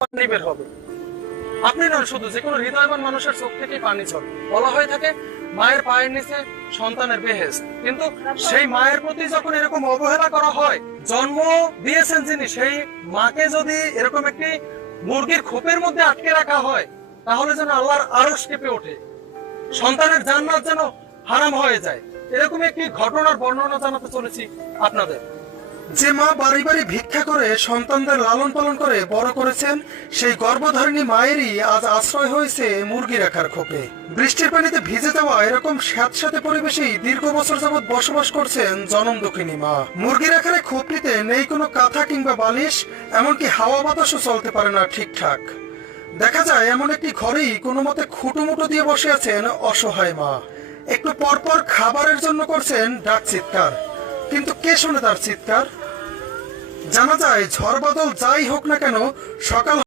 পানি বের হবে। আপনি নয়, শুধু যে কোনো হৃদয়বান মানুষের চোখ থেকে পানি ঝরে। বলা হয়ে থাকে মায়ের পায়ের নিচে সন্তানের বেহেশত, কিন্তু সেই মায়ের প্রতি যখন এরকম অবহেলা করা হয়, জন্ম দিয়েছেন যিনি, সেই মাকে যদি এরকম একটি মুরগির খোপের মধ্যে আটকে রাখা হয়, তাহলে যেন আল্লাহর আরশ কেঁপে ওঠে, সন্তানের জান্নাত যেন হারাম হয়ে যায়। এরকম একটি ঘটনার বর্ণনা জানাতে চলেছি আপনাদের। যে মা বাড়ি বাড়ি ভিক্ষা করে সন্তানদের লালন পালন করে বড় করেছেন, সেই গর্ভধারিণী মায়েরই আজ আশ্রয় হয়েছে মুরগি রাখার খোপে। বৃষ্টির পানিতে ভিজে যাওয়া এরকম স্যাঁতস্যাঁতে পরিবেশেই দীর্ঘ বছর যাবৎ বসবাস করছেন জনম দুঃখিনী মা। মুরগি রাখার খোপটিতে নেই কোনো কাঁথা কিংবা বালিশ, এমনকি হাওয়া বাতাসও চলতে পারে না ঠিকঠাক। দেখা যায় এমন একটি ঘরেই কোনো মতে খুঁটোমুটো দিয়ে বসে আছেন অসহায় মা। একটু পরপর খাবারের জন্য করছেন ডাক চিৎকার, কিন্তু কে শোনে তার চিৎকার? জানা যায় ঝড় বাদল যাই হোক না কেন, সকাল